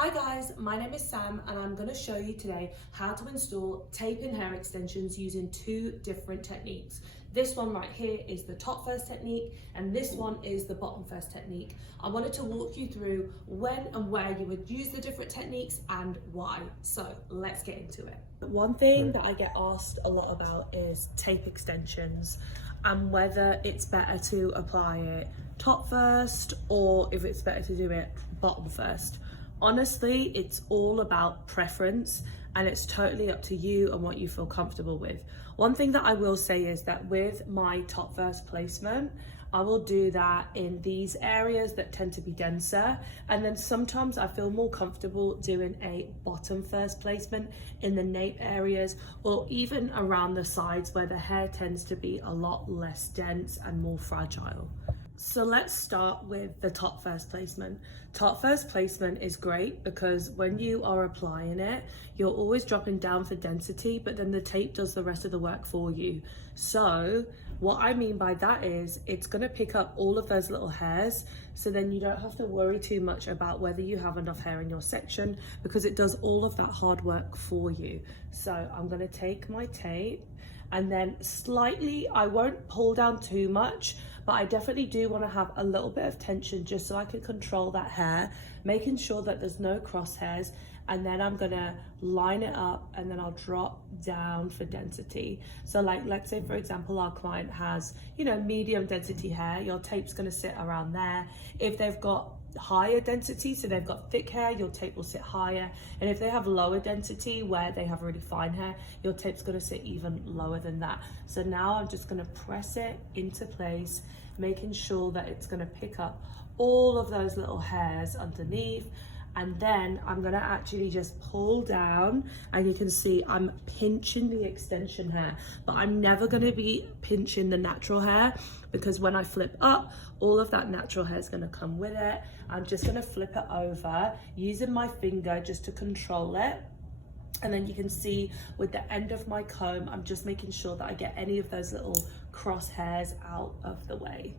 Hi guys, my name is Sam and I'm going to show you today how to install tape-in hair extensions using two different techniques. This one right here is the top first technique and this one is the bottom first technique. I wanted to walk you through when and where you would use the different techniques and why. So let's get into it. One thing that I get asked a lot about is tape extensions and whether it's better to apply it top first or if it's better to do it bottom first. Honestly, it's all about preference and it's totally up to you and what you feel comfortable with. One thing that I will say is that with my top first placement, I will do that in these areas that tend to be denser, and then sometimes I feel more comfortable doing a bottom first placement in the nape areas or even around the sides where the hair tends to be a lot less dense and more fragile. So let's start with the top first placement. Top first placement is great because when you are applying it, you're always dropping down for density, but then the tape does the rest of the work for you. So what I mean by that is it's going to pick up all of those little hairs, so then you don't have to worry too much about whether you have enough hair in your section because it does all of that hard work for you. So I'm going to take my tape and then slightly, I won't pull down too much, but I definitely do want to have a little bit of tension just so I can control that hair, making sure that there's no crosshairs. And then I'm gonna line it up and then I'll drop down for density. So like, let's say for example, our client has, medium density hair, your tape's gonna sit around there. If they've got higher density, so they've got thick hair, your tape will sit higher. And if they have lower density where they have really fine hair, your tape's gonna sit even lower than that. So now I'm just gonna press it into place, making sure that it's gonna pick up all of those little hairs underneath. And then I'm gonna actually just pull down, and you can see I'm pinching the extension hair, but I'm never gonna be pinching the natural hair because when I flip up, all of that natural hair is gonna come with it. I'm just gonna flip it over using my finger just to control it. And then you can see with the end of my comb, I'm just making sure that I get any of those little cross hairs out of the way.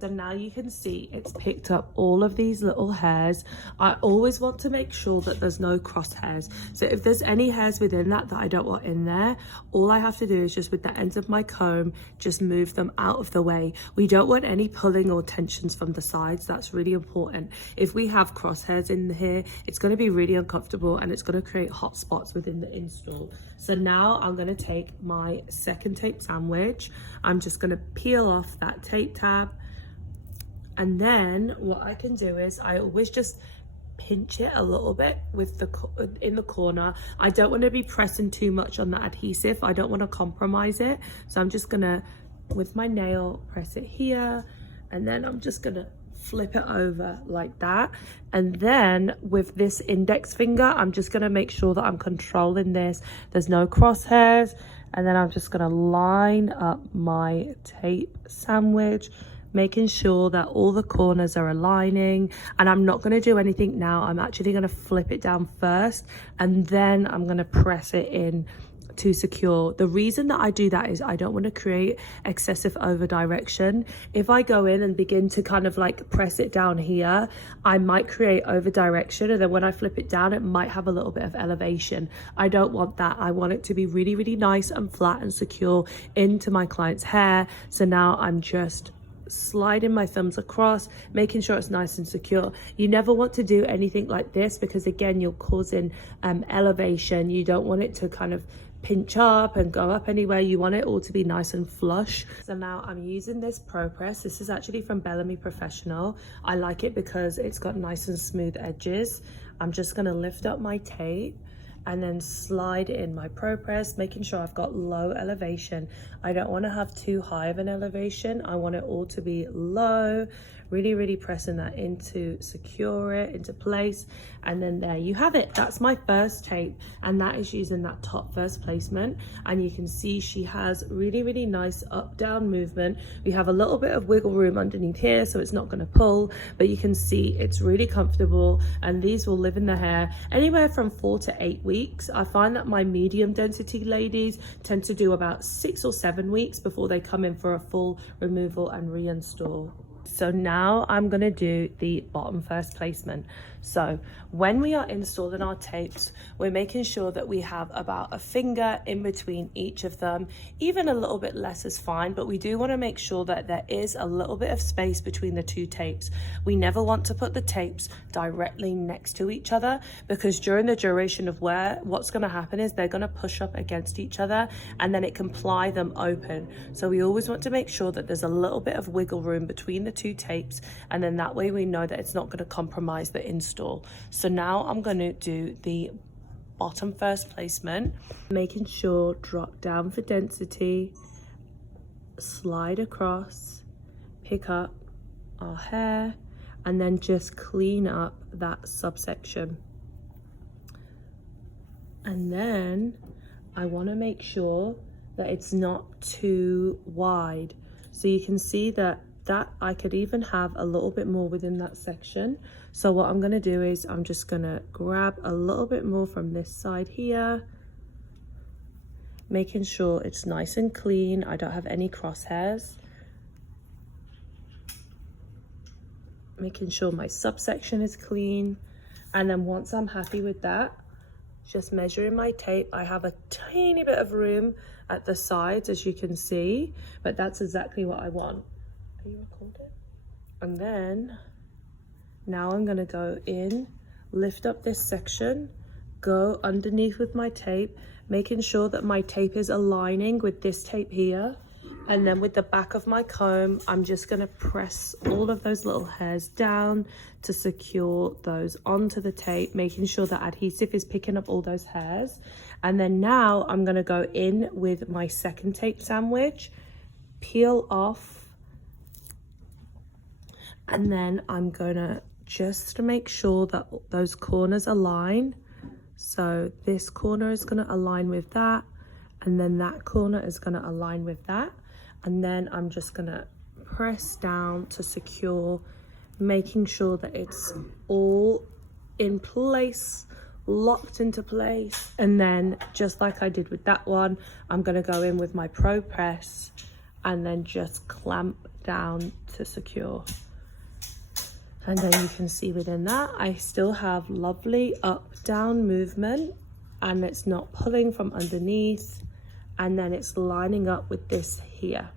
So now you can see it's picked up all of these little hairs. I always want to make sure that there's no cross hairs. So if there's any hairs within that I don't want in there, all I have to do is just with the ends of my comb, just move them out of the way. We don't want any pulling or tensions from the sides. That's really important. If we have cross hairs in here, it's going to be really uncomfortable and it's going to create hot spots within the install. So now I'm going to take my second tape sandwich. I'm just going to peel off that tape tab. And then what I can do is I always just pinch it a little bit with in the corner. I don't want to be pressing too much on the adhesive. I don't want to compromise it. So I'm just gonna, with my nail, press it here. And then I'm just gonna flip it over like that. And then with this index finger, I'm just gonna make sure that I'm controlling this. There's no crosshairs. And then I'm just gonna line up my tape sandwich, making sure that all the corners are aligning. And I'm not going to do anything now. I'm actually going to flip it down first and then I'm going to press it in to secure. The reason that I do that is I don't want to create excessive over direction. If I go in and begin to kind of like press it down here, I might create over direction, and then when I flip it down, it might have a little bit of elevation. I don't want that. I want it to be really, really nice and flat and secure into my client's hair. So now I'm just sliding my thumbs across, making sure it's nice and secure. You never want to do anything like this because again, you're causing elevation. You don't want it to kind of pinch up and go up anywhere. You want it all to be nice and flush. So now I'm using this Pro Press. This is actually from Bellami Professional. I like it because it's got nice and smooth edges. I'm just going to lift up my tape and then slide in my Pro Press, making sure I've got low elevation. I don't want to have too high of an elevation. I want it all to be low, really, really pressing that in to secure it into place. And then there you have it. That's my first tape, and that is using that top first placement. And you can see she has really, really nice up down movement. We have a little bit of wiggle room underneath here, so it's not going to pull, but you can see it's really comfortable, and these will live in the hair anywhere from 4 to 8 weeks. I find that my medium density ladies tend to do about 6 or 7 weeks before they come in for a full removal and reinstall. So now I'm going to do the bottom first placement. So when we are installing our tapes, we're making sure that we have about a finger in between each of them. Even a little bit less is fine, but we do want to make sure that there is a little bit of space between the two tapes. We never want to put the tapes directly next to each other, because during the duration of wear, what's going to happen is they're going to push up against each other and then it can ply them open. So we always want to make sure that there's a little bit of wiggle room between the two tapes, and then that way we know that it's not going to compromise the install. So now I'm going to do the bottom first placement, making sure drop down for density, slide across, pick up our hair, and then just clean up that subsection. And then I want to make sure that it's not too wide. So you can see that I could even have a little bit more within that section. So what I'm going to do is I'm just going to grab a little bit more from this side here, making sure it's nice and clean. I don't have any crosshairs. Making sure my subsection is clean. And then once I'm happy with that, just measuring my tape. I have a tiny bit of room at the sides, as you can see, but that's exactly what I want. Are you recording? And then now I'm going to go in, lift up this section, go underneath with my tape, making sure that my tape is aligning with this tape here. And then with the back of my comb, I'm just going to press all of those little hairs down to secure those onto the tape, making sure that adhesive is picking up all those hairs. And then now I'm going to go in with my second tape sandwich, peel off, and then I'm going to just make sure that those corners align. So this corner is going to align with that, and then that corner is going to align with that. And then I'm just going to press down to secure, making sure that it's all in place, locked into place. And then just like I did with that one, I'm going to go in with my Pro Press and then just clamp down to secure. And then you can see within that, I still have lovely up-down movement, and it's not pulling from underneath, and then it's lining up with this here.